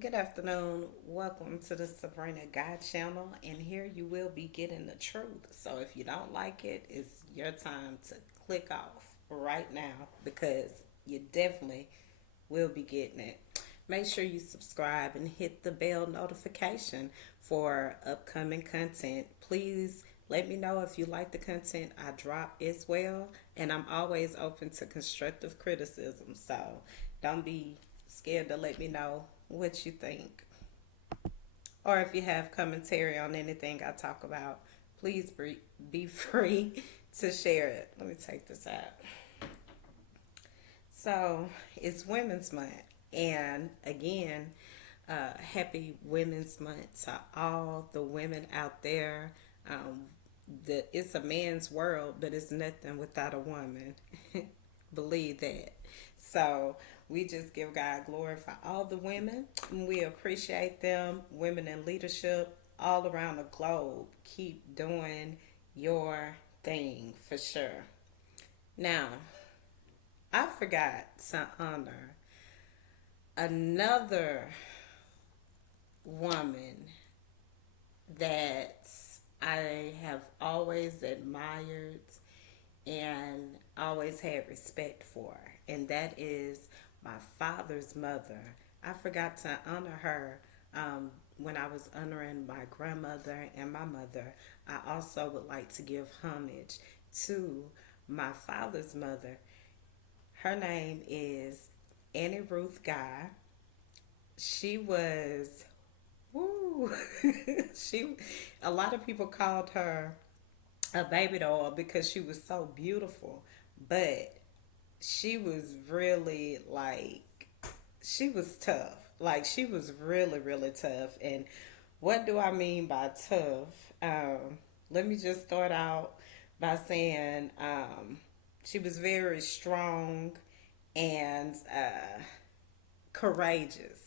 Good afternoon. Welcome to the Sabrina God channel, and here you will be getting the truth. So if you don't like it, it's your time to click off right now because you definitely will be getting it. Make sure you subscribe and hit the bell notification for upcoming content. Please let me know if you like the content I drop as well, and I'm always open to constructive criticism. So don't be scared to let me know what you think. Or if you have commentary on anything I talk about, please be free to share it. Let me take this out. So it's Women's Month. And again, happy Women's Month to all the women out there. It's a man's world, but it's nothing without a woman. Believe that. So we just give God glory for all the women. We appreciate them, women in leadership all around the globe. Keep doing your thing for sure. Now, I forgot to honor another woman that I have always admired and always had respect for, and that is my father's mother. I forgot to honor her when I was honoring my grandmother and my mother. I also would like to give homage to my father's mother. Her name is Annie Ruth Guy. She was, woo, she. A lot of people called her a baby doll because she was so beautiful, but she was really like she was tough. Like she was really really tough. And what do I mean by tough? Let me just start out by saying she was very strong and courageous.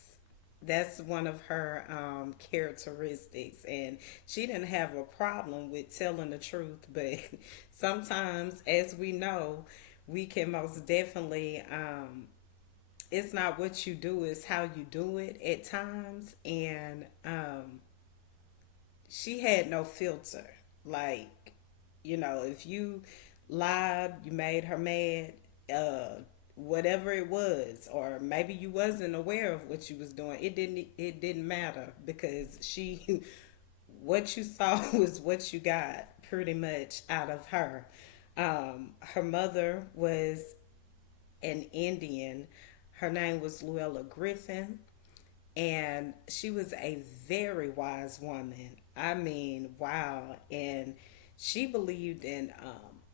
That's one of her characteristics, and she didn't have a problem with telling the truth. But sometimes, as we know, we can most definitely. It's not what you do; it's how you do it at times, and she had no filter. Like, if you lied, you made her mad, uh, whatever it was, or maybe you wasn't aware of what you was doing. It didn't matter because she, what you saw was what you got pretty much out of her. Her mother was an Indian. Her name was Luella Griffin, and she was a very wise woman. I mean, wow. And she believed in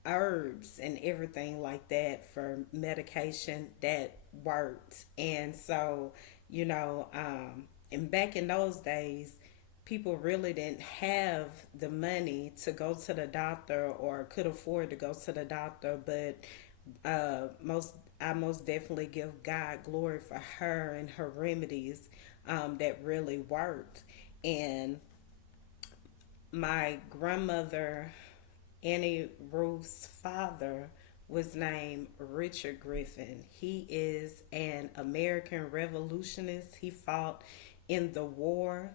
herbs and everything like that for medication that worked. And so, and back in those days, people really didn't have the money to go to the doctor or could afford to go to the doctor, but most I most definitely give God glory for her and her remedies that really worked. And my grandmother, Annie Ruth's father, was named Richard Griffin. He is an American revolutionist. He fought in the war.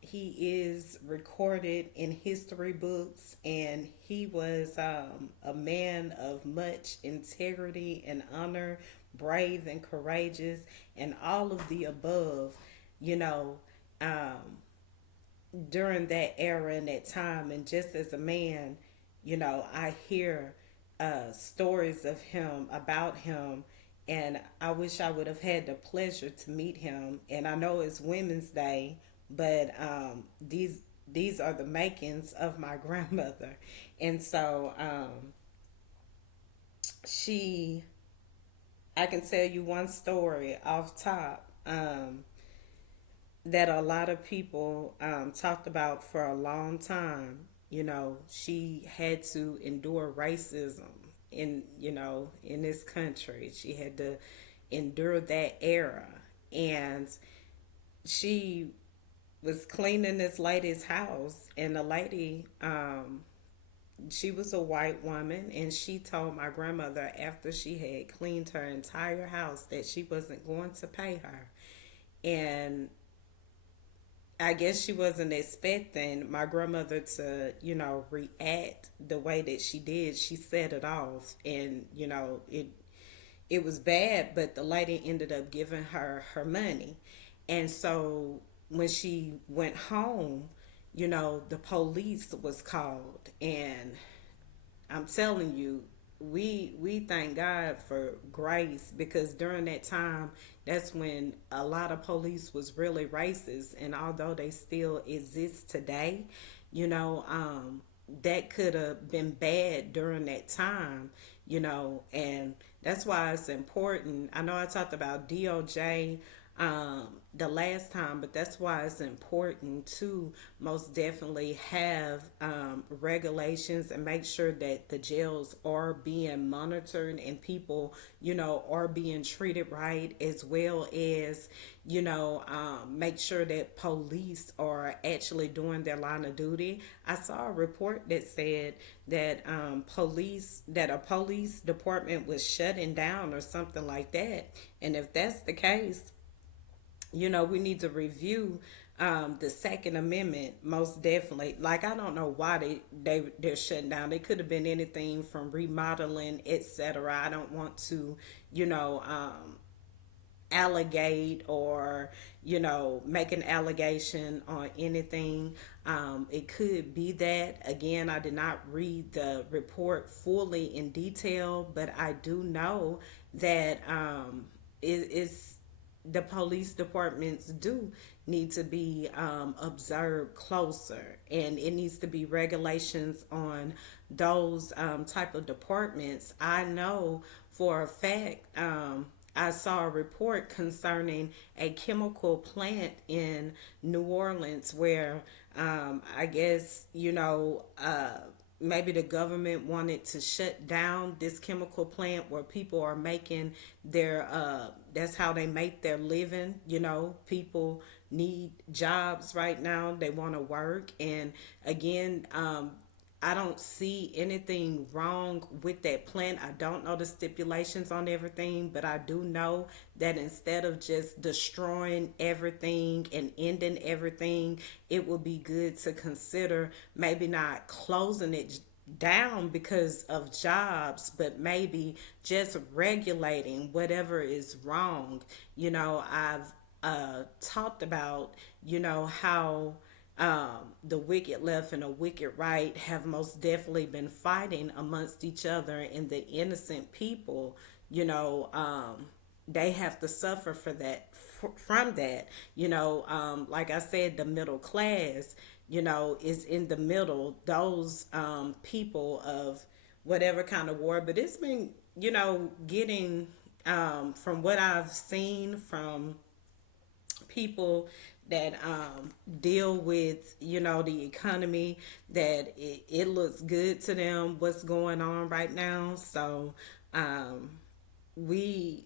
He is recorded in history books, and he was a man of much integrity and honor, brave and courageous, and all of the above. You know, um, during that era and that time, and just as a man, I hear stories of him, about him, and I wish I would have had the pleasure to meet him. And I know it's Women's Day, but these are the makings of my grandmother. And so she I can tell you one story off top that a lot of people talked about for a long time. She had to endure racism in this country. She had to endure that era, and she was cleaning this lady's house, and the lady, she was a white woman, and she told my grandmother after she had cleaned her entire house that she wasn't going to pay her. And I guess she wasn't expecting my grandmother to, react the way that she did. She set it off, and it was bad, but the lady ended up giving her her money. And so when she went home, the police was called. And I'm telling you, we thank God for grace, because during that time, that's when a lot of police was really racist. And although they still exist today, that could have been bad during that time, and that's why it's important. I know I talked about DOJ the last time, but that's why it's important to most definitely have regulations and make sure that the jails are being monitored and people, are being treated right, as well as, make sure that police are actually doing their line of duty. I saw a report that said that that a police department was shutting down or something like that. And if that's the case, we need to review the Second Amendment, most definitely. Like, I don't know why they're shutting down. They could have been anything from remodeling, etc. I don't want to, allegate or make an allegation on anything. It could be that. Again, I did not read the report fully in detail, but I do know that it's the police departments do need to be observed closer, and it needs to be regulations on those type of departments. I know for a fact, I saw a report concerning a chemical plant in New Orleans where I guess, maybe the government wanted to shut down this chemical plant where people are making their that's how they make their living. People need jobs right now, they want to work. And again, I don't see anything wrong with that plant. I don't know the stipulations on everything, but I do know that instead of just destroying everything and ending everything, it would be good to consider maybe not closing it down because of jobs, but maybe just regulating whatever is wrong. I've talked about, how the wicked left and the wicked right have most definitely been fighting amongst each other, and the innocent people, they have to suffer for that, from that. Like I said, the middle class, is in the middle. Those people of whatever kind of war, but it's been, getting from what I've seen from people that deal with the economy, that it looks good to them what's going on right now. So um, we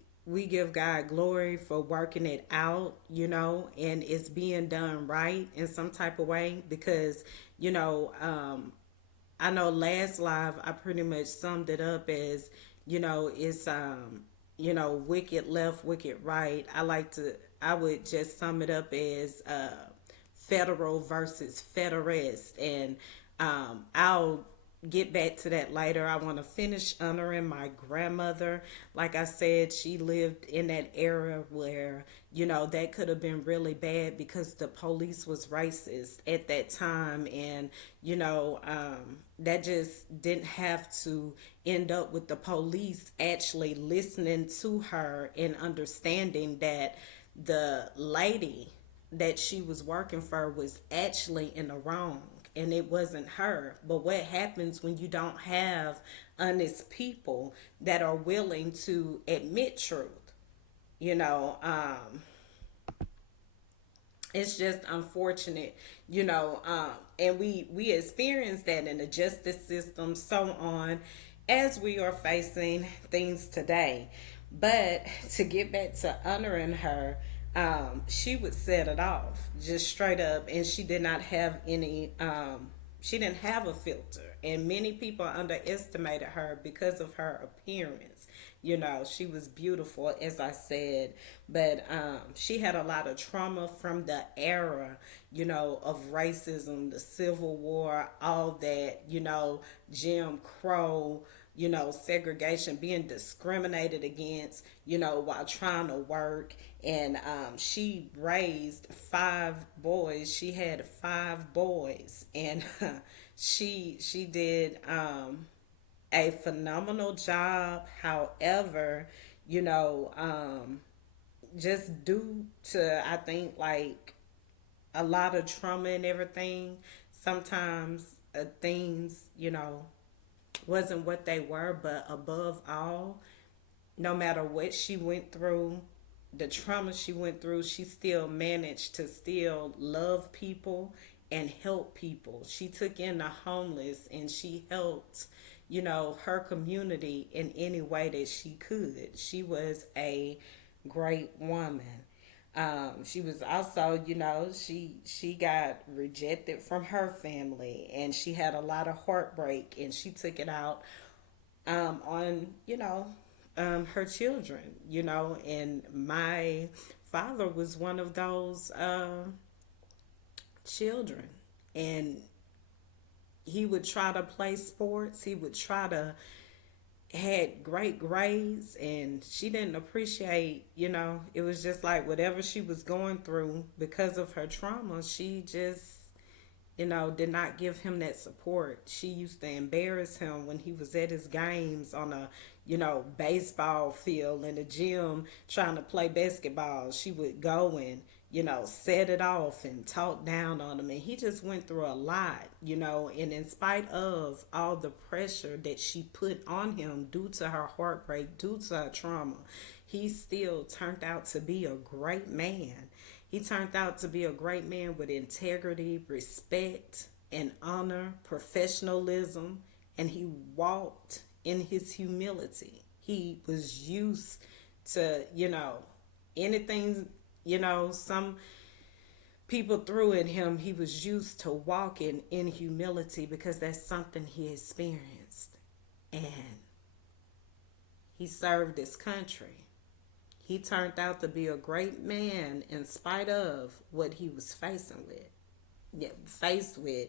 give God glory for working it out, and it's being done right in some type of way, because I know last live I pretty much summed it up as, it's wicked left, wicked right. I would just sum it up as federal versus federalist. And I'll get back to that later. I want to finish honoring my grandmother. Like I said, she lived in that era where, that could have been really bad because the police was racist at that time. And, that just didn't have to end up with the police actually listening to her and understanding that the lady that she was working for was actually in the wrong, and it wasn't her. But what happens when you don't have honest people that are willing to admit truth? You know, it's just unfortunate, and we experience that in the justice system, so on, as we are facing things today. But to get back to honoring her, she would set it off just straight up, and she did not have any. She didn't have a filter, and many people underestimated her because of her appearance. You know, she was beautiful, as I said, but she had a lot of trauma from the era, you know, of racism, the Civil War, all that, you know, Jim Crow, you know, segregation, being discriminated against, you know, while trying to work. And she raised five boys. She had five boys, and she did a phenomenal job. However, you know, just due to, I think, like a lot of trauma and everything, sometimes things, you know, wasn't what they were. But above all, no matter what she went through, the trauma she went through, she still managed to still love people and help people. She took in the homeless and she helped, you know, her community in any way that she could. She was a great woman. She was also, you know, she got rejected from her family, and she had a lot of heartbreak, and she took it out on, you know, her children, you know. And my father was one of those children, and he would try to play sports. He would try to had great grades, and she didn't appreciate, you know, it was just like whatever she was going through because of her trauma, she just, you know, did not give him that support. She used to embarrass him when he was at his games on a, you know, baseball field in the gym trying to play basketball. She would go and, you know, set it off and talk down on him. And he just went through a lot, you know. And in spite of all the pressure that she put on him due to her heartbreak, due to her trauma, he still turned out to be a great man. He turned out to be a great man with integrity, respect, and honor, professionalism, and he walked in his humility. He was used to, you know, anything, you know, some people threw at him. He was used to walking in humility because that's something he experienced. And he served his country. He turned out to be a great man in spite of what he was faced with.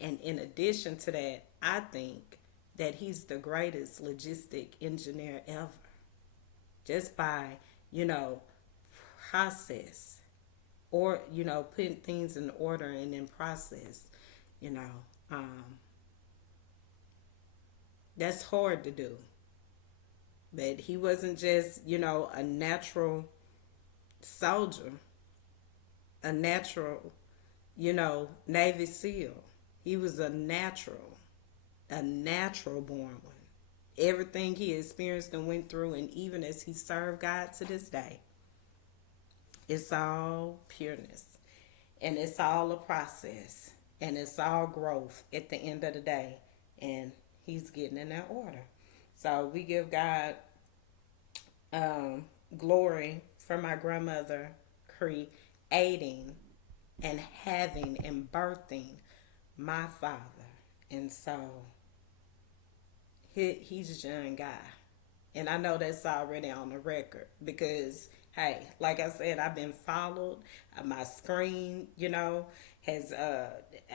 And in addition to that, I think that he's the greatest logistic engineer ever. Just by, you know, process, or, you know, putting things in order and in process, you know, that's hard to do. But he wasn't just, you know, a natural soldier, a natural, you know, Navy SEAL. He was a natural born one. Everything he experienced and went through, and even as he served God to this day, it's all pureness. And it's all a process. And it's all growth at the end of the day. And he's getting in that order. So we give God glory for my grandmother creating and having and birthing my father. And so he's a young guy. And I know that's already on the record because, hey, like I said, I've been followed. My screen, you know, has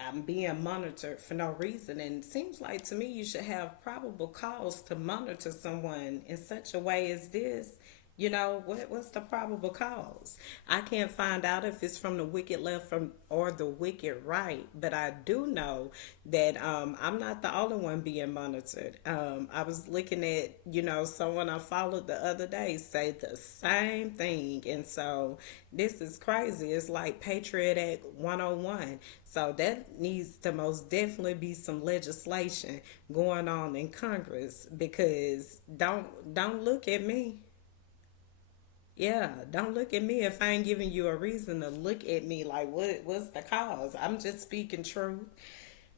I'm being monitored for no reason. And it seems like to me you should have probable cause to monitor someone in such a way as this. You know, what's the probable cause? I can't find out if it's from the wicked left or the wicked right, but I do know that I'm not the only one being monitored. I was looking at, you know, someone I followed the other day say the same thing, and so this is crazy. It's like Patriot Act 101. So that needs to most definitely be some legislation going on in Congress, because don't look at me. Yeah, don't look at me if I ain't giving you a reason to look at me. Like, what's the cause? I'm just speaking truth.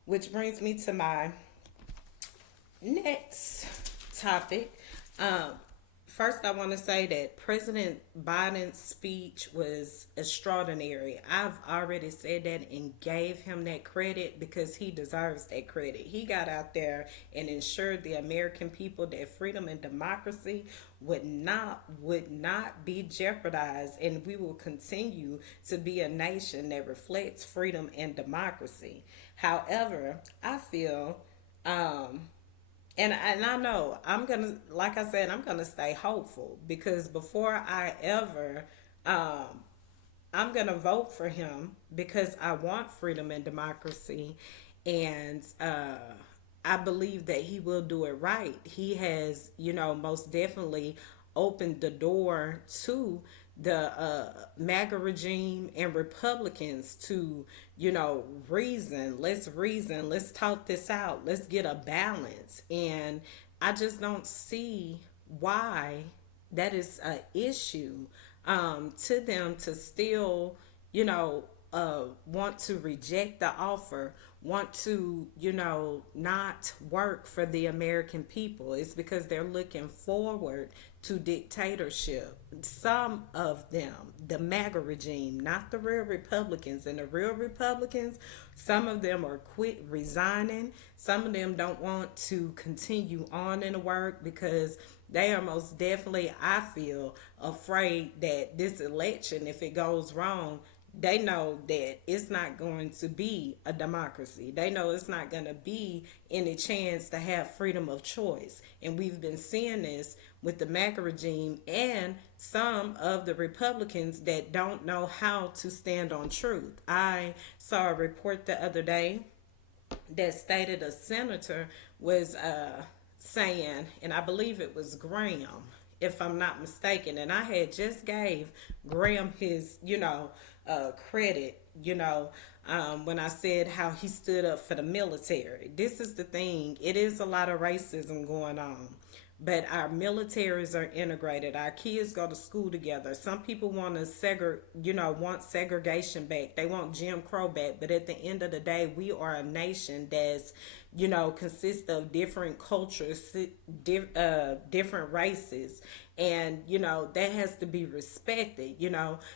Which brings me to my next topic. First, I want to say that President Biden's speech was extraordinary. I've already said that and gave him that credit because he deserves that credit. He got out there and ensured the American people that freedom and democracy would not be jeopardized, and we will continue to be a nation that reflects freedom and democracy. However, I feel and I know I'm gonna, like I said, I'm gonna stay hopeful because before I ever, um, I'm gonna vote for him because I want freedom and democracy, and I believe that he will do it right. He has, most definitely opened the door to the MAGA regime and Republicans to, reason, let's talk this out, let's get a balance. And I just don't see why that is an issue to them to still, want to reject the offer, want to, not work for the American people. It's because they're looking forward to dictatorship. Some of them, the MAGA regime, not the real Republicans. And the real Republicans, some of them are quit resigning. Some of them don't want to continue on in the work because they are most definitely, I feel, afraid that this election, if it goes wrong, they know that it's not going to be a democracy. They know it's not going to be any chance to have freedom of choice. And we've been seeing this with the MAGA regime and some of the Republicans that don't know how to stand on truth. I saw a report the other day that stated a senator was saying, and I believe it was Graham, if I'm not mistaken, and I had just gave Graham his, credit, when I said how he stood up for the military. This is the thing. It is a lot of racism going on. But our militaries are integrated. Our kids go to school together. Some people want to want segregation back. They want Jim Crow back. But at the end of the day, we are a nation that's, consists of different cultures, different races. And, that has to be respected.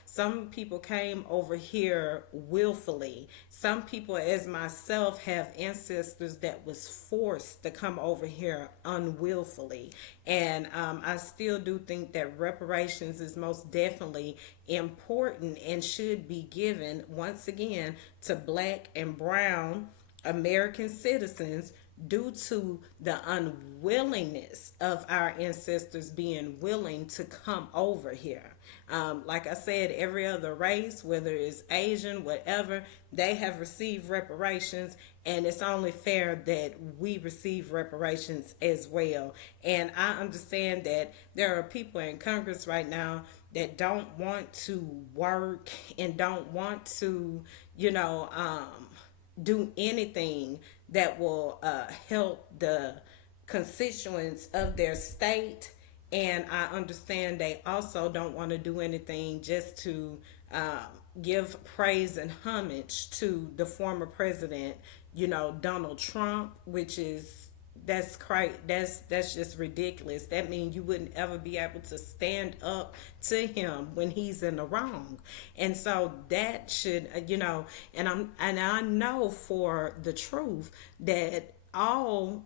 Some people came over here willfully. Some people, as myself, have ancestors that was forced to come over here unwillfully. And I still do think that reparations is most definitely important and should be given, once again, to black and brown American citizens due to the unwillingness of our ancestors being willing to come over here. Like I said, every other race, whether it's Asian, whatever, they have received reparations, and it's only fair that we receive reparations as well. And I understand that there are people in Congress right now that don't want to work and don't want to, do anything that will help the constituents of their state. And I understand they also don't want to do anything just to give praise and homage to the former president, Donald Trump, which is that's just ridiculous. That means you wouldn't ever be able to stand up to him when he's in the wrong. And so that should, and I know for the truth that all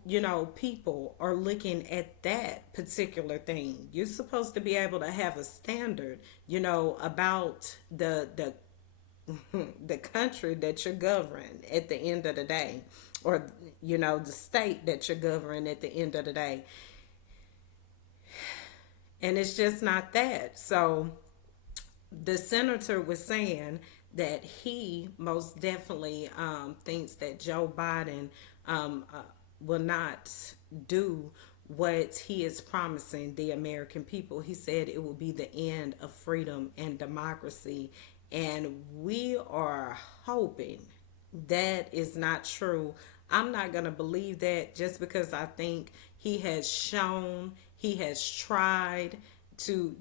people are looking at that particular thing. You're supposed to be able to have a standard, about the country that you're governing at the end of the day, or the state that you're governing at the end of the day. And it's just not that. So the senator was saying that he most definitely thinks that Joe Biden will not do what he is promising the American people. He said it will be the end of freedom and democracy. And we are hoping that is not true. I'm not going to believe that just because I think he has shown, he has tried to,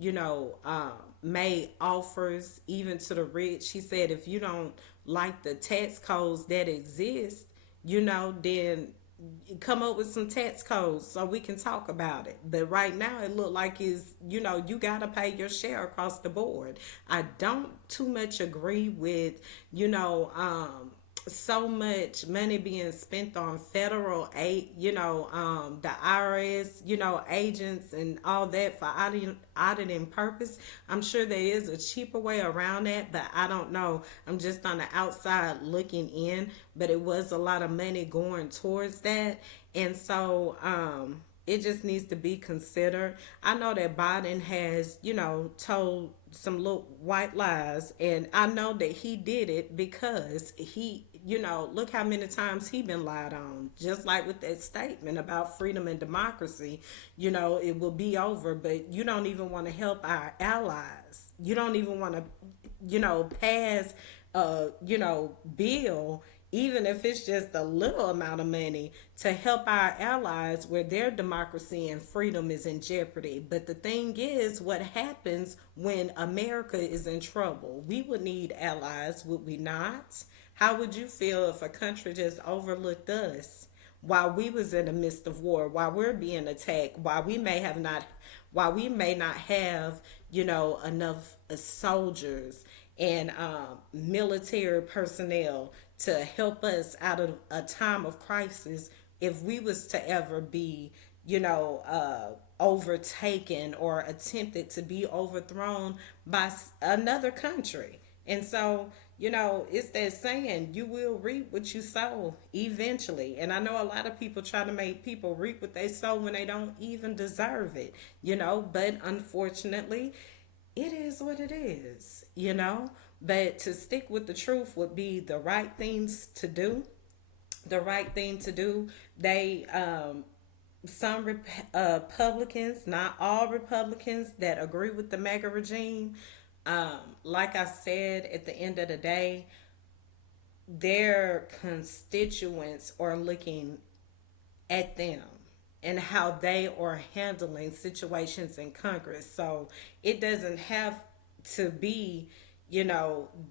made offers even to the rich. He said, if you don't like the tax codes that exist, then come up with some tax codes so we can talk about it. But right now it look like is, you got to pay your share across the board. I don't too much agree with, you know, so much money being spent on federal aid, the IRS, agents and all that for auditing purpose. I'm sure there is a cheaper way around that, but I don't know. I'm just on the outside looking in, but it was a lot of money going towards that. And so, it just needs to be considered. I know that Biden has, told some little white lies, and I know that he did it because he, look how many times he been lied on. Just like with that statement about freedom and democracy, it will be over, but you don't even want to help our allies. You don't even want to, pass a, bill, even if it's just a little amount of money, to help our allies where their democracy and freedom is in jeopardy. But the thing is, what happens when America is in trouble? We would need allies, would we not? How would you feel if a country just overlooked us while we was in the midst of war, while we're being attacked, while we may not have, enough soldiers and military personnel to help us out of a time of crisis, if we was to ever be, overtaken or attempted to be overthrown by another country. And so, it's that saying, you will reap what you sow eventually. And I know a lot of people try to make people reap what they sow when they don't even deserve it, but unfortunately, it is what it is. But to stick with the truth would be the right things to do. The right thing to do. They, some Republicans, not all Republicans that agree with the MAGA regime, like I said, at the end of the day, their constituents are looking at them and how they are handling situations in Congress. So it doesn't have to be,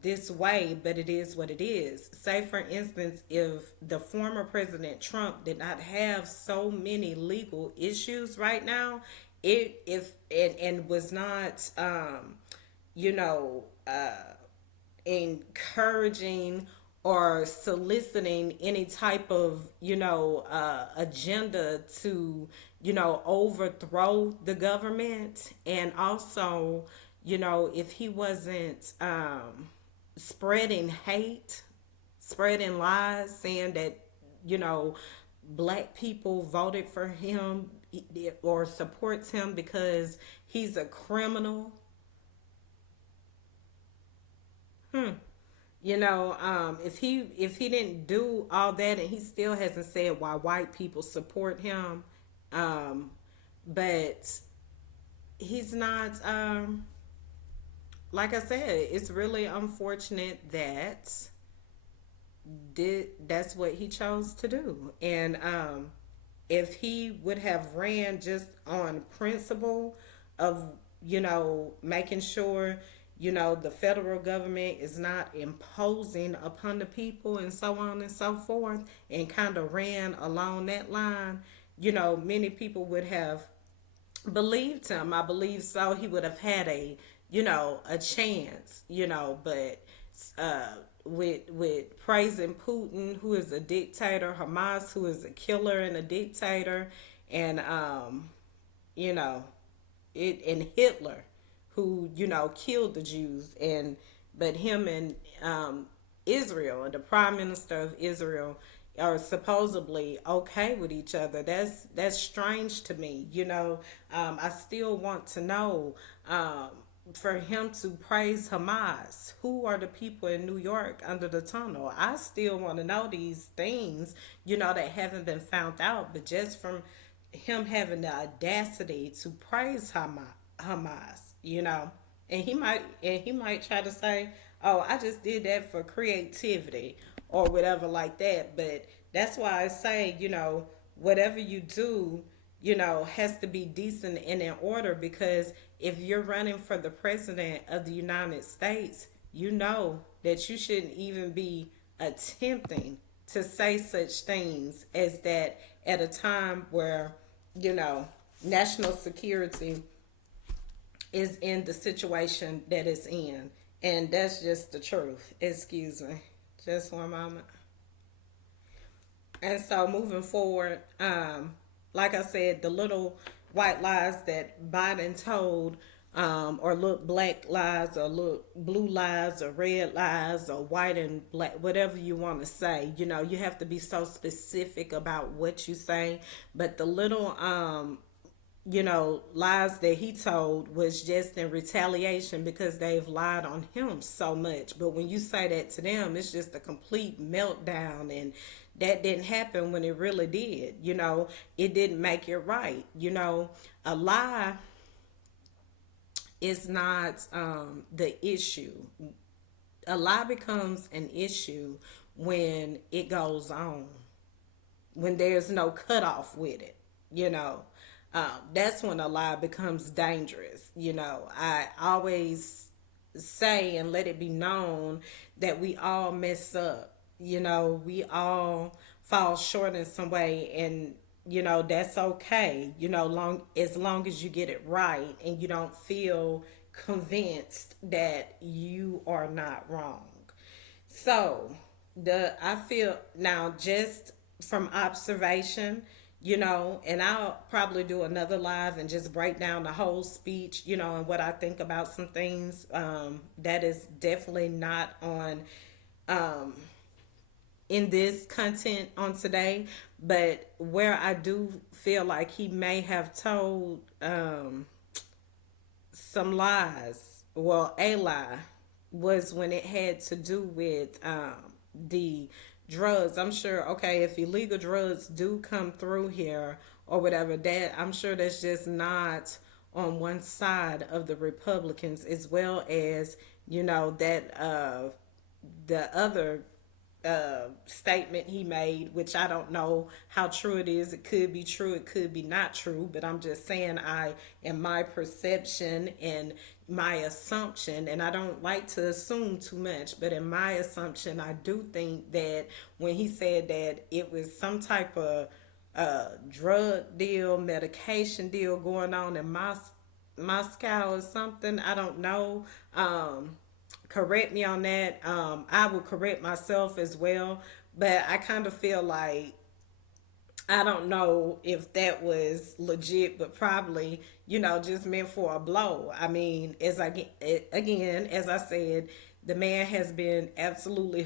this way, but it is what it is. Say, for instance, if the former President Trump did not have so many legal issues right now, it if and was not, you know, encouraging or soliciting any type of agenda to overthrow the government, and also if he wasn't spreading hate, spreading lies, saying that black people voted for him or supports him because he's a criminal. If he didn't do all that, and he still hasn't said why white people support him, um, but he's not. Like I said, it's really unfortunate that that's what he chose to do, and if he would have ran just on principle of making sure the federal government is not imposing upon the people and so on and so forth, and kind of ran along that line, many people would have believed him. I believe so. He would have had a chance, but with praising Putin, who is a dictator, Hamas, who is a killer and a dictator, and you know, and Hitler, who killed the Jews, but him and Israel and the Prime Minister of Israel are supposedly okay with each other. That's strange to me. I still want to know, for him to praise Hamas. Who are the people in New York under the tunnel? I still want to know these things, that haven't been found out. But just from him having the audacity to praise Hamas, and he might try to say, "Oh, I just did that for creativity," or whatever like that. But that's why I say, whatever you do, has to be decent and in order, because if you're running for the president of the United States, you know that you shouldn't even be attempting to say such things as that at a time where, you know, national security is in the situation that it's in. And that's just the truth. Excuse me. Just one moment. And so moving forward, like I said, the little white lies that Biden told, or look black lies, or look blue lies, or red lies, or white and black, whatever you want to say. You know, you have to be so specific about what you say. But the little lies that he told was just in retaliation because they've lied on him so much. But when you say that to them, it's just a complete meltdown. And that didn't happen when it really did. You know, it didn't make it right. You know, a lie is not the issue. A lie becomes an issue when it goes on, when there's no cutoff with it, you know. That's when a lie becomes dangerous. You know, I always say and let it be known that we all mess up. You know, we all fall short in some way, and you know that's okay. You know, long as you get it right and you don't feel convinced that you are not wrong. So I feel now just from observation, you know, and I'll probably do another live and just break down the whole speech, you know, and what I think about some things. That is definitely not on in this content on today, but where I do feel like he may have told some lies, well, a lie, was when it had to do with the drugs. I'm sure, okay, if illegal drugs do come through here or whatever, that I'm sure that's just not on one side of the Republicans, as well as, you know, that the other statement he made, which I don't know how true it is. It could be true, it could be not true, but I'm just saying in my perception and my assumption, and I don't like to assume too much, but in my assumption, I do think that when he said that it was some type of drug deal, medication deal going on in Moscow or something, I don't know. Correct me on that. I will correct myself as well, but I kind of feel like I don't know if that was legit, but probably, you know, just meant for a blow. I mean, again, as I said, the man has been absolutely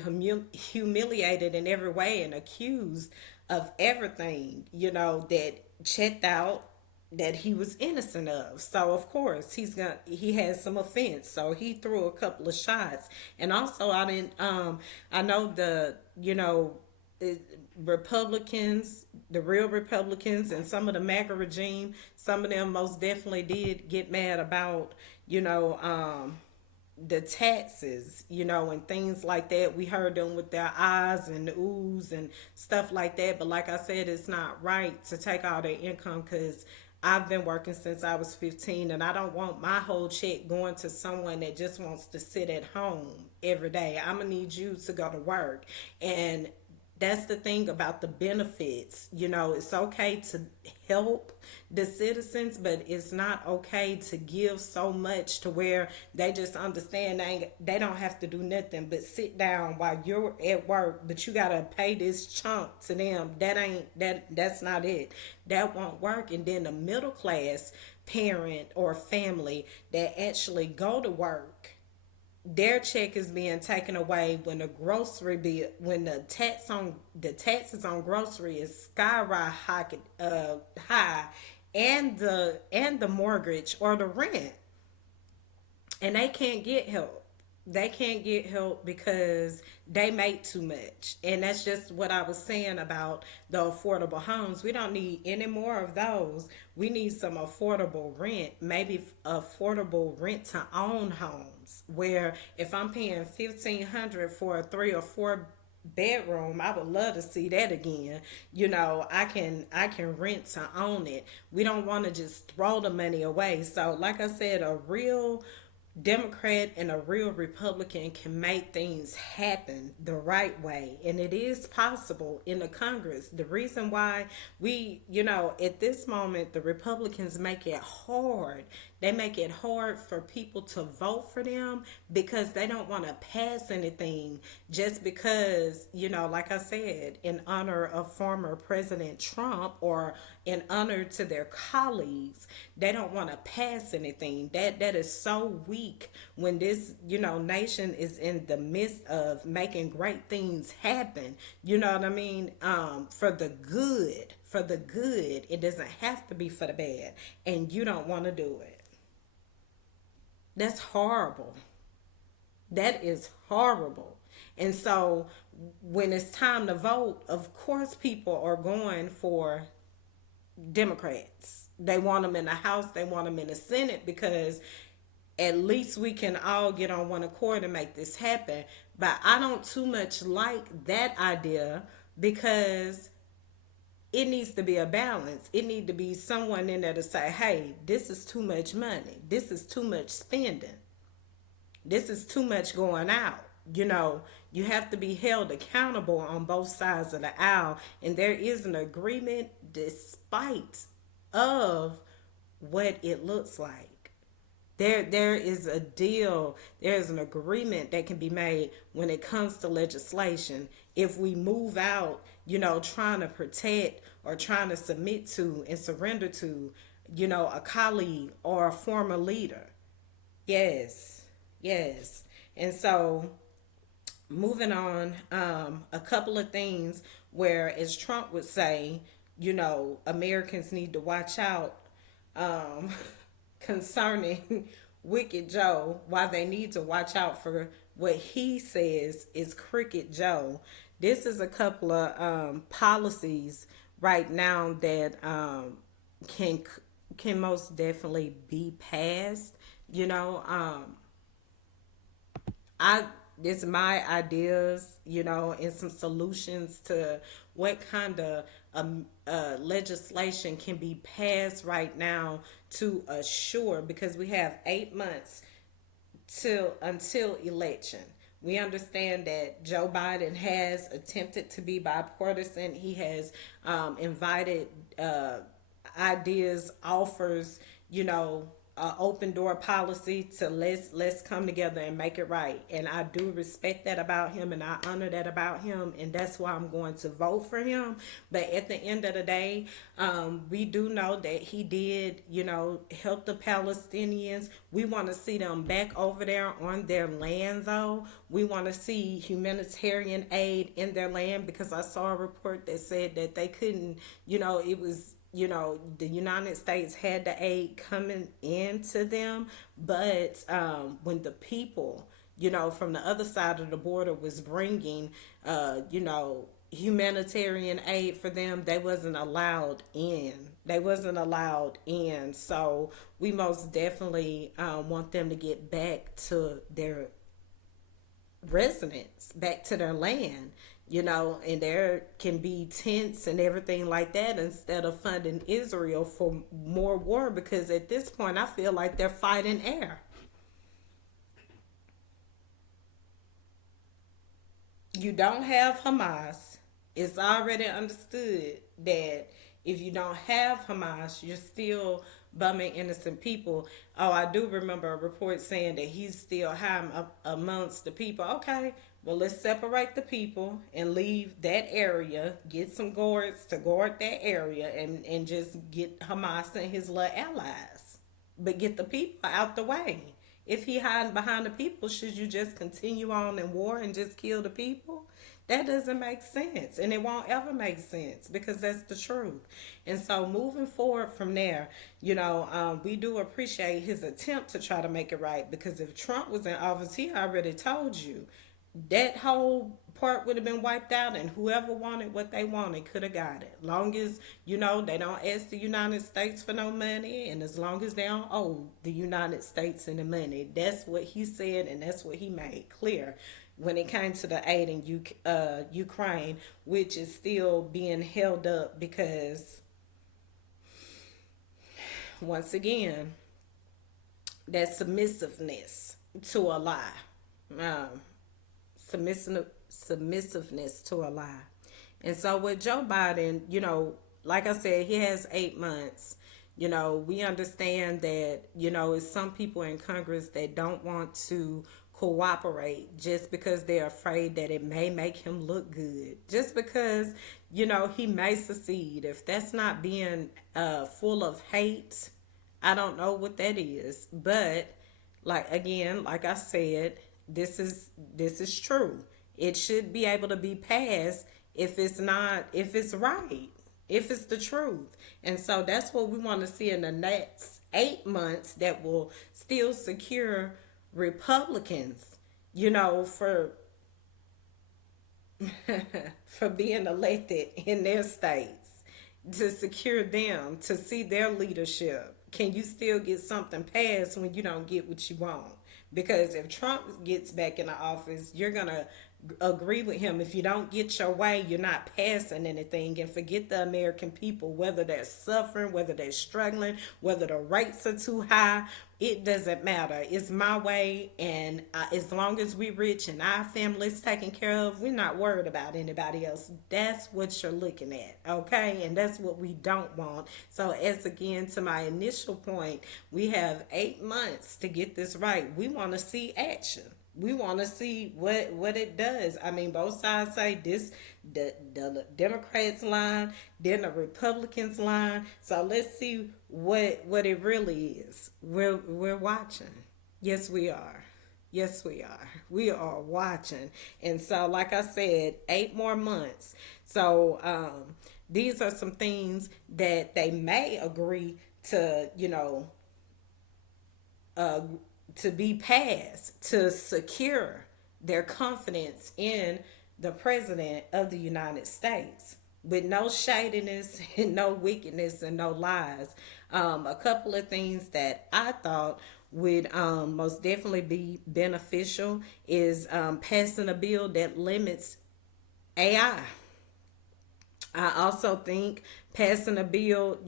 humiliated in every way and accused of everything, you know, that checked out that he was innocent of. So of course he has some offense. So he threw a couple of shots. And also I know the Republicans, the real Republicans, and some of the MAGA regime, some of them most definitely did get mad about, the taxes, and things like that. We heard them with their eyes and the oohs and stuff like that. But like I said, it's not right to take all their income, because I've been working since I was 15, and I don't want my whole check going to someone that just wants to sit at home every day. I'm going to need you to go to work. And that's the thing about the benefits. It's okay to help the citizens, but it's not okay to give so much to where they just understand they don't have to do nothing but sit down while you're at work, but you gotta pay this chunk to them. That's not it. That won't work. And then the middle class parent or family that actually go to work, their check is being taken away when when the taxes on grocery is skyrocketing high, and the mortgage or the rent, and they can't get help. They can't get help because they make too much. And that's just what I was saying about the affordable homes. We don't need any more of those. We need some affordable rent, maybe affordable rent to own homes, where if I'm paying $1,500 for a 3 or 4 bedroom, I would love to see that again. I can rent to own it. We don't want to just throw the money away. So like I said, a real Democrat and a real Republican can make things happen the right way. And it is possible in the Congress. The reason why at this moment, the Republicans make it hard. They make it hard for people to vote for them because they don't want to pass anything just because, like I said, in honor of former President Trump or in honor to their colleagues, they don't want to pass anything. That is so weak when this, nation is in the midst of making great things happen. You know what I mean? For the good. For the good. It doesn't have to be for the bad. And you don't want to do it. That's horrible. That is horrible. And so when it's time to vote, of course people are going for Democrats. They want them in the House, they want them in the Senate because at least we can all get on one accord and make this happen. But I don't too much like that idea because it needs to be a balance. It needs to be someone in there to say, hey, this is too much money. This is too much spending. This is too much going out. You have to be held accountable on both sides of the aisle. And there is an agreement despite of what it looks like. There is a deal, there's an agreement that can be made when it comes to legislation. If we move out, trying to protect or trying to submit to and surrender to, a colleague or a former leader. Yes, yes. And so moving on, a couple of things where, as Trump would say, Americans need to watch out concerning Wicked Joe, why they need to watch out for what he says is Crooked Joe. This is a couple of policies right now that can most definitely be passed. It's my ideas, and some solutions to what kind of legislation can be passed right now to assure, because we have 8 months until election. We understand that Joe Biden has attempted to be bipartisan. He has invited ideas, offers, open door policy to let's come together and make it right. And I do respect that about him, and I honor that about him, and that's why I'm going to vote for him. But at the end of the day, we do know that he did, help the Palestinians. We want to see them back over there on their land, though. We want to see humanitarian aid in their land, because I saw a report that said that they couldn't, it was, the United States had the aid coming into them, but when the people, from the other side of the border was bringing, humanitarian aid for them, they wasn't allowed in. So we most definitely want them to get back to their residents, back to their land. And there can be tents and everything like that instead of funding Israel for more war, because at this point I feel like they're fighting air. You don't have Hamas. It's already understood that if you don't have Hamas, you're still bumming innocent people. Oh, I do remember a report saying that he's still hiding amongst the people. Okay, well, let's separate the people and leave that area. Get some guards to guard that area, and just get Hamas and his little allies. But get the people out the way. If he hiding behind the people, should you just continue on in war and just kill the people? That doesn't make sense, and it won't ever make sense, because that's the truth. And so moving forward from there, we do appreciate his attempt to try to make it right, because if Trump was in office, he already told you that whole part would have been wiped out, and whoever wanted what they wanted could have got it. Long as, they don't ask the United States for no money, and as long as they don't owe the United States any money. That's what he said, and that's what he made clear when it came to the aid in Ukraine, which is still being held up because, once again, that submissiveness to a lie. Um, submissiveness to a lie. And so with Joe Biden, like I said, he has 8 months. We understand that, it's some people in Congress that don't want to cooperate just because they're afraid that it may make him look good. Just because, he may succeed. If that's not being full of hate, I don't know what that is. But like again, like I said, this is true. It should be able to be passed if it's right, if it's the truth. And so that's what we want to see in the next 8 months that will still secure Republicans, for for being elected in their states, to secure them, to see their leadership. Can you still get something passed when you don't get what you want? Because if Trump gets back in the office, you're going to agree with him. If you don't get your way, you're not passing anything. And forget the American people, whether they're suffering, whether they're struggling, whether the rates are too high. It doesn't matter. It's my way, and as long as we rich and our family's taken care of, we're not worried about anybody else. That's what you're looking at, okay? And that's what we don't want. So as again, to my initial point, we have 8 months to get this right. We want to see action. We want to see what it does. I mean, both sides say this, the Democrats line, then the Republicans line. So let's see what it really is. We're watching. Yes, we are. Yes, we are. We are watching. And so, like I said, 8 more months. So these are some things that they may agree to, uh, to be passed to secure their confidence in the president of the United States with no shadiness and no wickedness and no lies. A couple of things that I thought would most definitely be beneficial is passing a bill that limits AI. I also think passing a bill,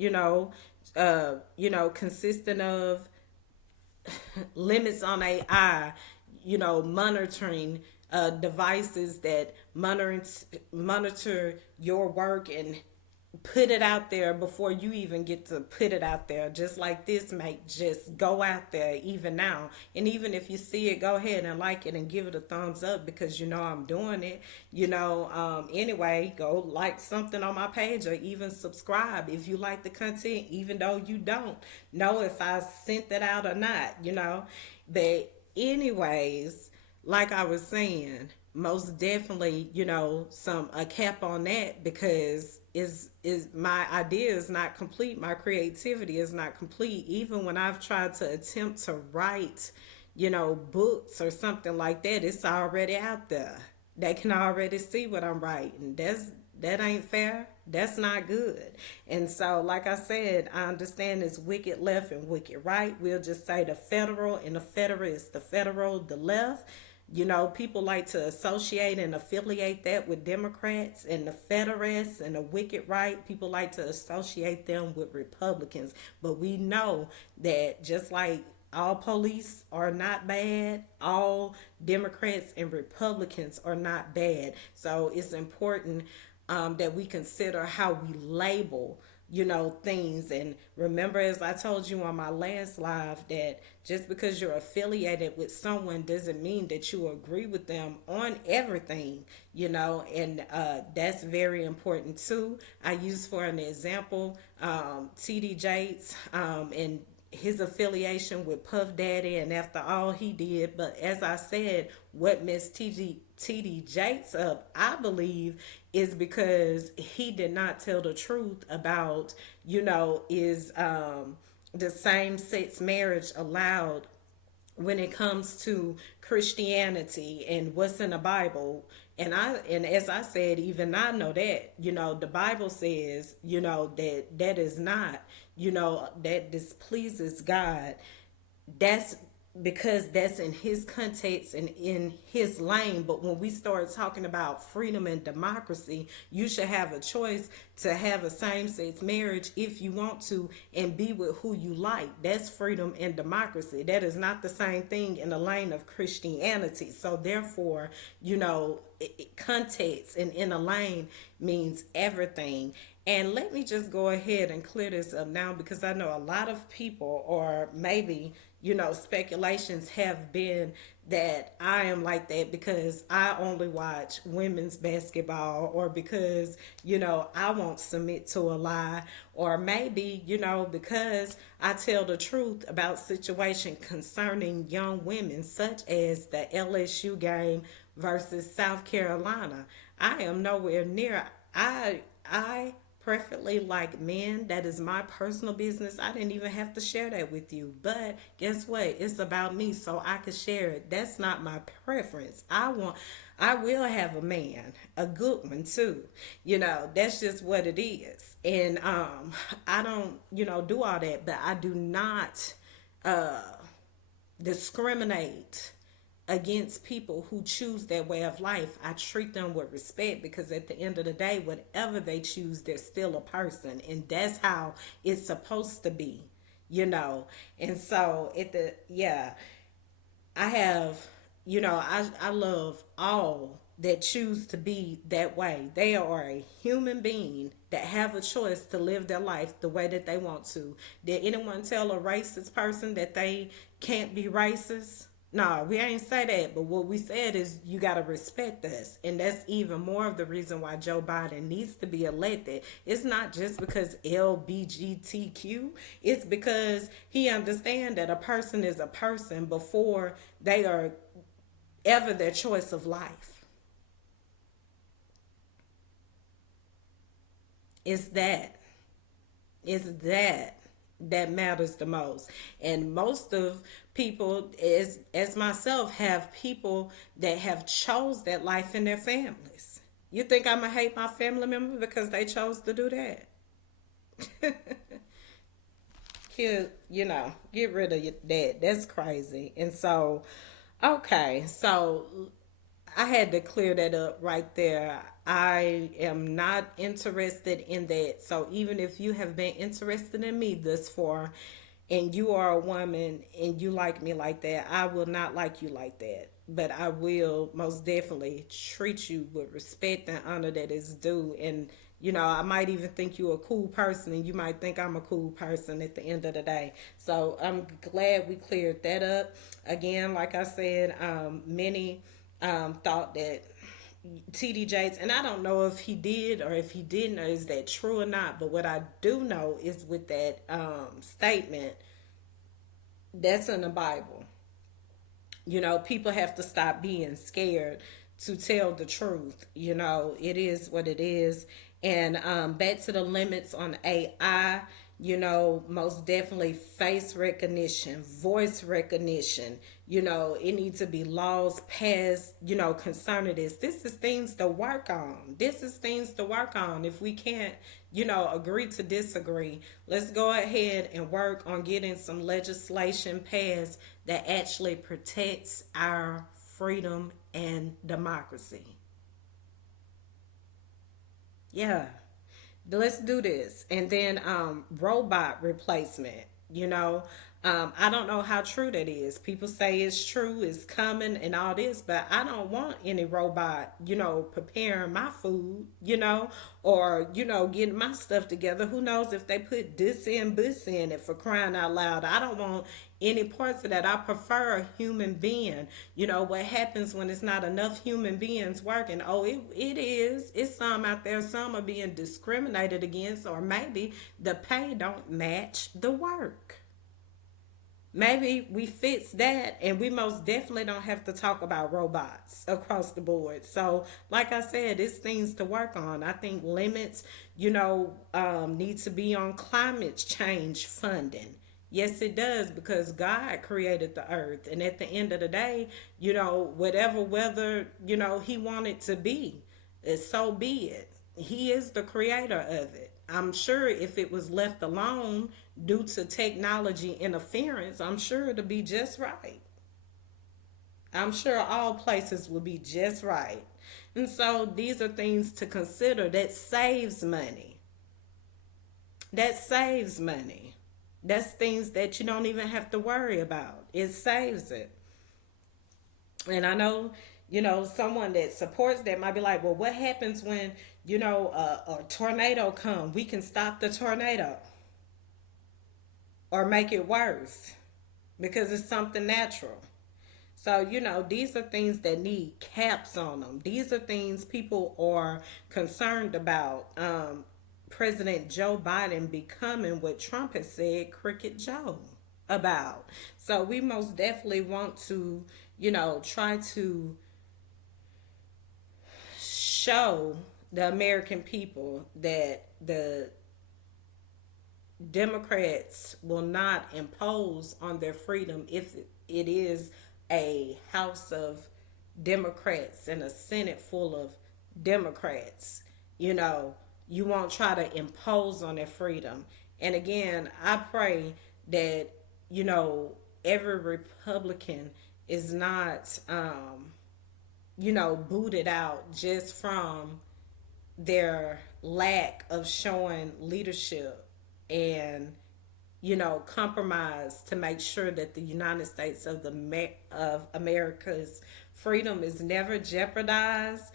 consisting of limits on AI, monitoring devices that monitor your work and put it out there before you even get to put it out there. Just like this make just go out there even now. And even if you see it, go ahead and like it and give it a thumbs up because I'm doing it. Anyway, go like something on my page or even subscribe if you like the content, even though you don't know if I sent that out or not, But anyways, like I was saying, most definitely, some a cap on that because is my idea is not complete. My creativity is not complete. Even when I've tried to attempt to write, books or something like that, it's already out there. They can already see what I'm writing. That ain't fair. That's not good. And so, like I said, I understand it's wicked left and wicked right. We'll just say the federal and the federalist. The federal, the left. People like to associate and affiliate that with Democrats, and the Federalists and the wicked right. People like to associate them with Republicans. But we know that just like all police are not bad, all Democrats and Republicans are not bad. So it's important that we consider how we label things. And remember, as I told you on my last live, that just because you're affiliated with someone doesn't mean that you agree with them on everything, and that's very important too. I use for an example TD Jakes and his affiliation with Puff Daddy, and after all he did. But as I said, what messed TD Jakes up, I believe, is because he did not tell the truth about, is the same-sex marriage allowed when it comes to Christianity and what's in the Bible. And as I said, even I know that, the Bible says, that is not, that displeases God. That's because that's in his context and in his lane. But when we start talking about freedom and democracy, you should have a choice to have a same-sex marriage if you want to and be with who you like. That's freedom and democracy. That is not the same thing in the lane of Christianity. So therefore, context and in a lane means everything. And let me just go ahead and clear this up now, because I know a lot of people, or maybe, speculations have been that I am like that because I only watch women's basketball, or because, I won't submit to a lie, or maybe, because I tell the truth about situation concerning young women, such as the LSU game versus South Carolina. I am nowhere near. I preferably like men. That is my personal business. I didn't even have to share that with you. But guess what? It's about me, so I could share it. That's not my preference. I will have a man, a good one too. That's just what it is. And I don't, do all that, but I do not uh discriminate against people who choose that way of life. I treat them with respect, because at the end of the day, whatever they choose, they're still a person, and that's how it's supposed to be, And so I have, I love all that choose to be that way. They are a human being that have a choice to live their life the way that they want to. Did anyone tell a racist person that they can't be racist? No, we ain't say that, but what we said is you got to respect us. And that's even more of the reason why Joe Biden needs to be elected. It's not just because LBGTQ, it's because he understands that a person is a person before they are ever their choice of life. It's that. It's that matters the most. And most of people, as myself, have people that have chose that life in their families. You think I'm gonna hate my family member because they chose to do that? Get rid of that. That's crazy. And so, okay, so I had to clear that up right there. I am not interested in that. So even if you have been interested in me this far, and you are a woman and you like me like that, I will not like you like that. But I will most definitely treat you with respect and honor that is due. And, I might even think you're a cool person, and you might think I'm a cool person at the end of the day. So I'm glad we cleared that up. Again, like I said, many thought that TD Jakes, and I don't know if he did or if he didn't, or is that true or not. But what I do know is with that statement, that's in the Bible. People have to stop being scared to tell the truth. It is what it is. And back to the limits on AI, most definitely face recognition, voice recognition, it needs to be laws passed, concerning this. This is things to work on. This is things to work on. If we can't, agree to disagree, let's go ahead and work on getting some legislation passed that actually protects our freedom and democracy. Yeah. Let's do this. And then robot replacement, you know. I don't know how true that is. People say it's true, it's coming and all this, but I don't want any robot, preparing my food, or, getting my stuff together. Who knows if they put this in, this in it, for crying out loud. I don't want any parts of that. I prefer a human being. What happens when it's not enough human beings working? Oh, it is. It's some out there, some are being discriminated against, or maybe the pay don't match the work. Maybe we fix that, and we most definitely don't have to talk about robots across the board. So, like I said, it's things to work on. I think limits, need to be on climate change funding. Yes, it does, because God created the earth, and at the end of the day, whatever weather He wanted to be, so be it. He is the creator of it. I'm sure if it was left alone, due to technology interference, I'm sure it'll be just right. I'm sure all places will be just right. And so these are things to consider that saves money. That saves money. That's things that you don't even have to worry about. It saves it. And I know, someone that supports that might be like, well, what happens when, a tornado come? We can stop the tornado or make it worse because it's something natural. So, these are things that need caps on them. These are things people are concerned about. President Joe Biden becoming what Trump has said, Cricket Joe, about. So, we most definitely want to, try to show the American people that the Democrats will not impose on their freedom if it is a House of Democrats and a Senate full of Democrats. You know, you won't try to impose on their freedom. And again, I pray that, every Republican is not, booted out just from their lack of showing leadership and compromise to make sure that the United States of America's freedom is never jeopardized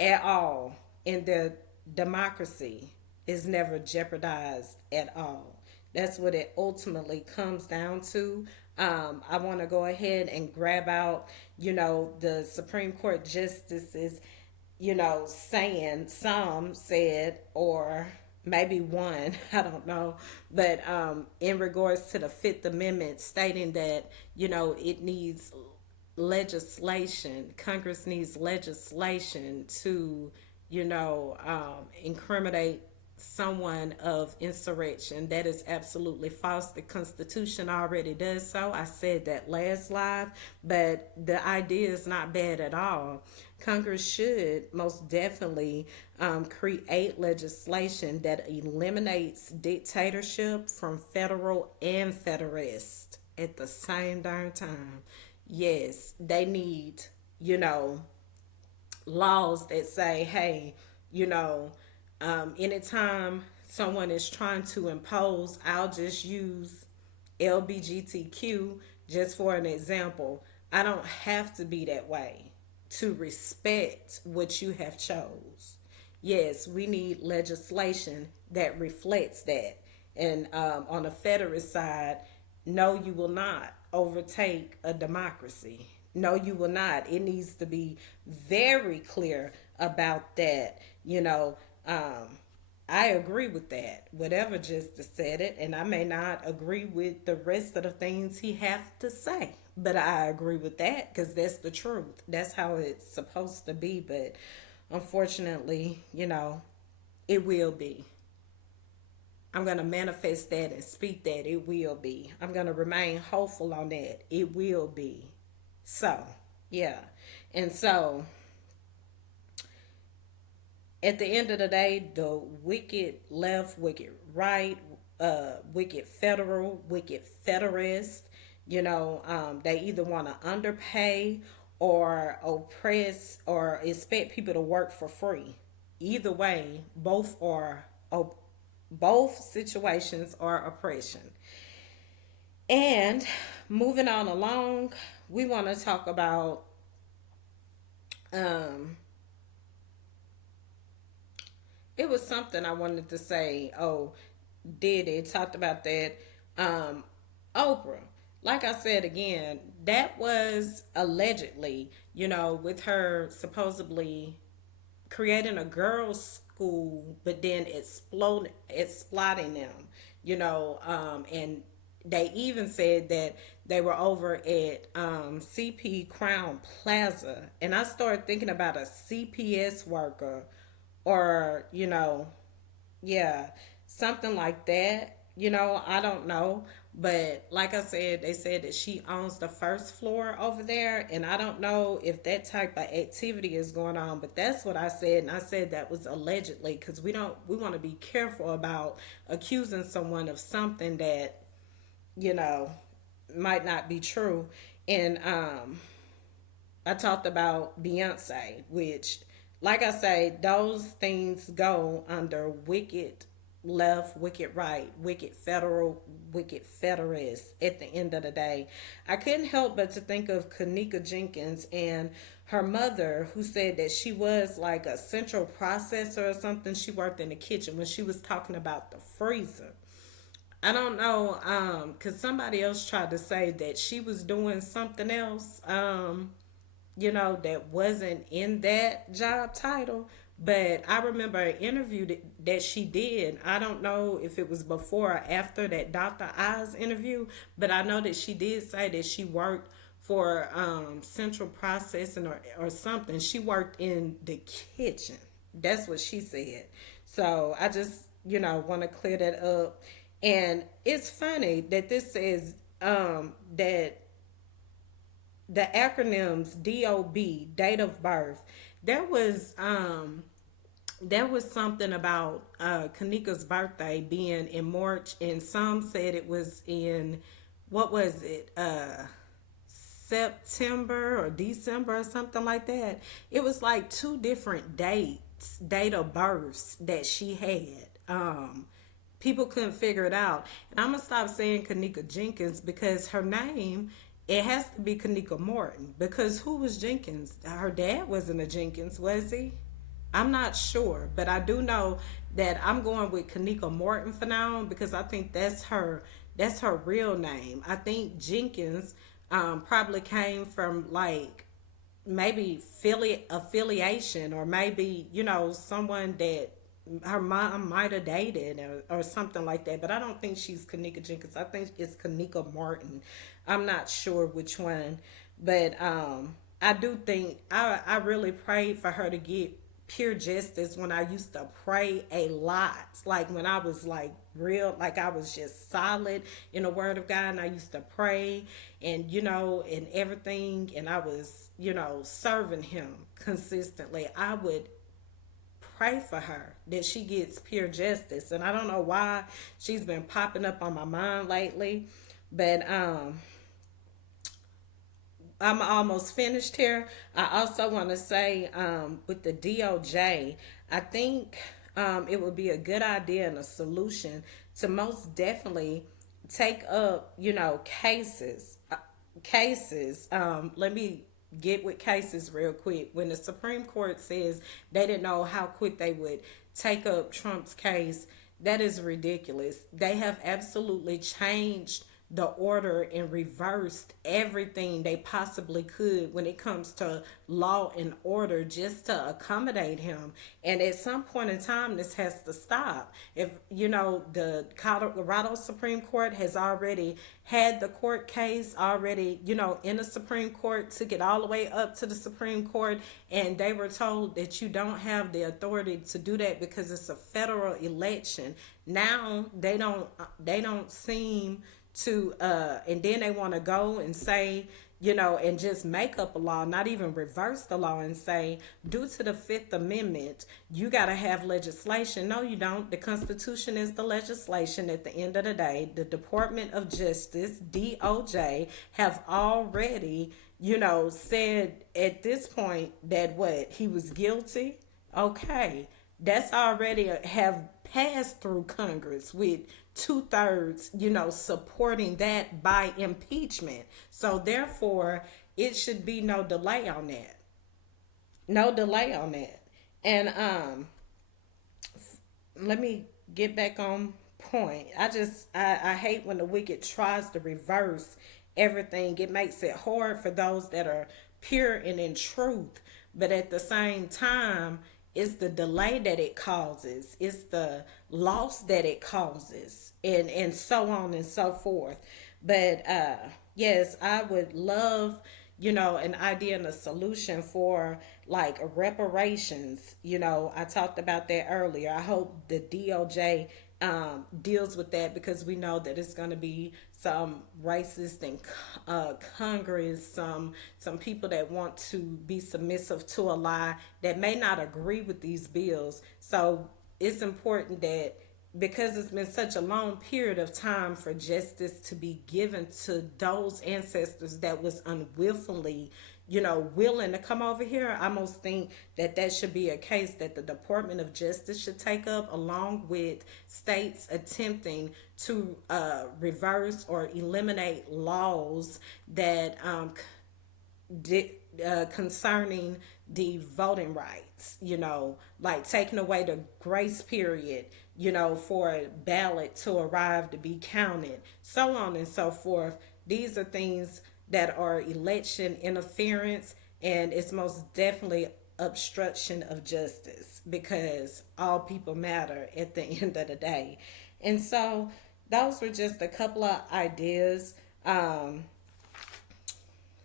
at all, and the democracy is never jeopardized at all. That's what it ultimately comes down to. I want to go ahead and grab out, the Supreme Court justices, saying, some said, or maybe one, I don't know, but in regards to the Fifth Amendment, stating that, it needs legislation, Congress needs legislation to, incriminate someone of insurrection. That is absolutely false. The Constitution already does so. I said that last live, but the idea is not bad at all. Congress should most definitely create legislation that eliminates dictatorship from federal and federalist at the same darn time. Yes, they need, laws that say, hey, anytime someone is trying to impose, I'll just use LBGTQ just for an example. I don't have to be that way to respect what you have chose. Yes, we need legislation that reflects that. And on the federalist side, no, you will not overtake a democracy. No, you will not. It needs to be very clear about that. I agree with that. Whatever Justice said it, and I may not agree with the rest of the things he have to say, but I agree with that because that's the truth. That's how it's supposed to be. But unfortunately, it will be. I'm going to manifest that and speak that it will be. I'm going to remain hopeful on that. It will be. So, yeah. And so, at the end of the day, the wicked left, wicked right, wicked federal, wicked federalist, they either want to underpay or oppress or expect people to work for free. Either way, both situations are oppression. And moving on along, we want to talk about it was something I wanted to say. Oh, did it talked about that? Oprah. Like I said again, that was allegedly, with her supposedly creating a girls' school, but then exploiting them, and they even said that they were over at CP Crown Plaza, and I started thinking about a CPS worker or, yeah, something like that, I don't know. But like I said, they said that she owns the first floor over there. And I don't know if that type of activity is going on. But that's what I said. And I said that was allegedly because we want to be careful about accusing someone of something that, you know, might not be true. And I talked about Beyonce, which, like I say, those things go under wicked left, wicked right, wicked federal, wicked federalist at the end of the day. I couldn't help but to think of Kanika Jenkins and her mother, who said that she was like a central processor or something. She worked in the kitchen when she was talking about the freezer. I don't know, because somebody else tried to say that she was doing something else, that wasn't in that job title. But I remember an interview that she did. I don't know if it was before or after that Dr. Oz interview, but I know that she did say that she worked for Central Processing or something. She worked in the kitchen. That's what she said. So I just, want to clear that up. And it's funny that this says that the acronyms DOB, date of birth. There was something about Kanika's birthday being in March, and some said it was in, what was it, September or December or something like that. It was like two different date of births that she had. People couldn't figure it out. And I'm gonna stop saying Kanika Jenkins because her name, it has to be Kanika Morton. Because who was Jenkins? Her dad wasn't a Jenkins, was he? I'm not sure, but I do know that I'm going with Kanika Morton for now because I think that's her real name. I think Jenkins probably came from like maybe affiliation, or maybe someone that her mom might have dated, or something like that. But I don't think she's Kanika Jenkins. I think it's Kanika Martin. I'm not sure which one, but I do think I really prayed for her to get pure justice when I used to pray a lot. Like when I was like real, like I was just solid in the word of God, and I used to pray and and everything, and I was serving him consistently. I would pray for her that she gets pure justice. And I don't know why she's been popping up on my mind lately, but I'm almost finished here. I also want to say with the DOJ, I think it would be a good idea and a solution to most definitely take up, cases. Cases. Let me get with cases real quick. When the Supreme Court says they didn't know how quick they would take up Trump's case, that is ridiculous. They have absolutely changed the order and reversed everything they possibly could when it comes to law and order just to accommodate him. And at some point in time, this has to stop. If the Colorado Supreme Court has already had the court case already, in the Supreme Court, took it all the way up to the Supreme Court, and they were told that you don't have the authority to do that because it's a federal election. Now they don't seem to and then they want to go and say, and just make up a law, not even reverse the law, and say, due to the Fifth Amendment, you got to have legislation. No, you don't. The Constitution is the legislation at the end of the day. The Department of Justice, DOJ, have already, said at this point that what? He was guilty? Okay. That's already have passed through Congress with 2/3, supporting that by impeachment. So therefore, it should be no delay on that. No delay on that. And let me get back on point. I hate when the wicked tries to reverse everything. It makes it hard for those that are pure and in truth. But at the same time, it's the delay that it causes, it's the loss that it causes, and so on and so forth. But yes, I would love, an idea and a solution for like reparations. I talked about that earlier. I hope the DOJ deals with that, because we know that it's going to be some racists in Congress, some people that want to be submissive to a lie that may not agree with these bills. So it's important that, because it's been such a long period of time for justice to be given to those ancestors that was unwillingly, willing to come over here, I almost think that that should be a case that the Department of Justice should take up, along with states attempting to reverse or eliminate laws that concerning the voting rights, like taking away the grace period, for a ballot to arrive to be counted, so on and so forth. These are things that are election interference, and it's most definitely obstruction of justice, because all people matter at the end of the day. And so those were just a couple of ideas. Let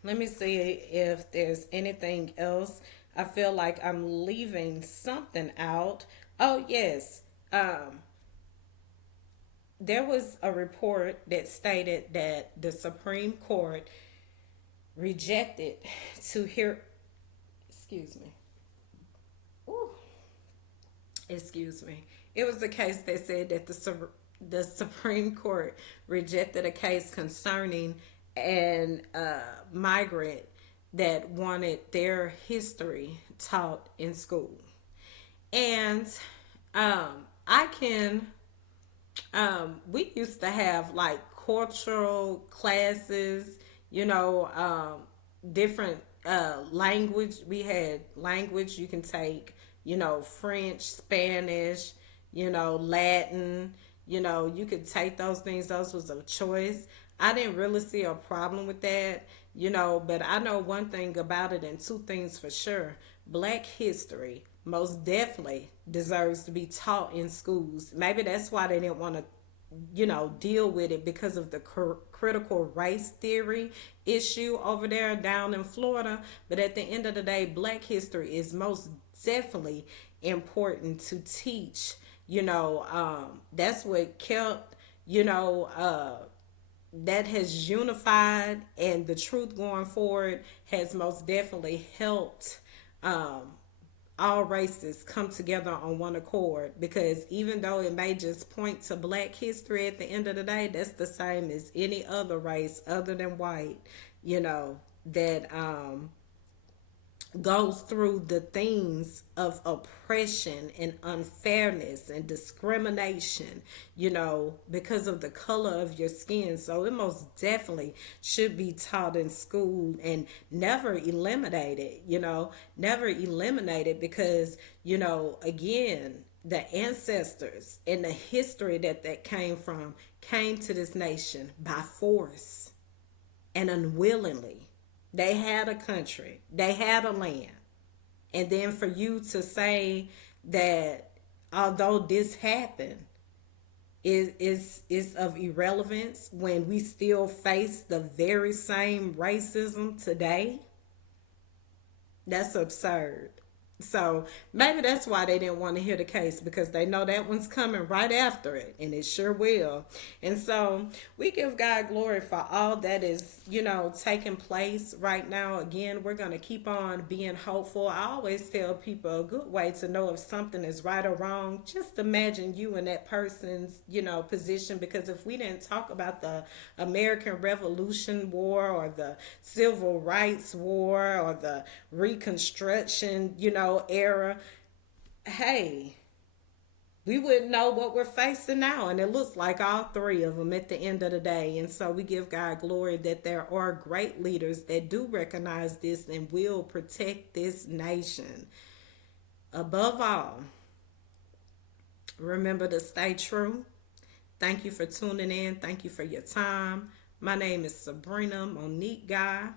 me see if there's anything else. I feel like I'm leaving something out. Oh, yes. There was a report that stated that the Supreme Court rejected to hear, excuse me. Ooh, excuse me. It was a case that said that the Supreme Court rejected a case concerning an migrant that wanted their history taught in school. And I can, we used to have like cultural classes, different language. We had language you can take, French, Spanish, Latin, you could take those things. Those was a choice. I didn't really see a problem with that, but I know one thing about it and two things for sure. Black history most definitely deserves to be taught in schools. Maybe that's why they didn't want to, deal with it, because of the critical race theory issue over there down in Florida. But at the end of the day, Black history is most definitely important to teach. That's what kept, that has unified, and the truth going forward has most definitely helped all races come together on one accord, because even though it may just point to Black history, at the end of the day, that's the same as any other race other than white, that goes through the things of oppression and unfairness and discrimination, because of the color of your skin. So it most definitely should be taught in school and never eliminated, never eliminated, because, again, the ancestors and the history that came to this nation by force and unwillingly. They had a country, they had a land. And then for you to say that although this happened is of irrelevance when we still face the very same racism today, that's absurd. So maybe that's why they didn't want to hear the case, because they know that one's coming right after it, and it sure will. And so we give God glory for all that is, taking place right now. Again, we're going to keep on being hopeful. I always tell people a good way to know if something is right or wrong, just imagine you in that person's, position. Because if we didn't talk about the American Revolution War or the Civil Rights War or the Reconstruction, era, hey, we wouldn't know what we're facing now. And it looks like all three of them at the end of the day. And so we give God glory that there are great leaders that do recognize this and will protect this nation. Above all, remember to stay true. Thank you for tuning in. Thank you for your time. My name is Sabrina Monique Guy.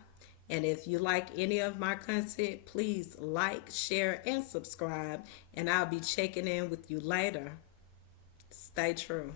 And if you like any of my content, please like, share, and subscribe. And I'll be checking in with you later. Stay true.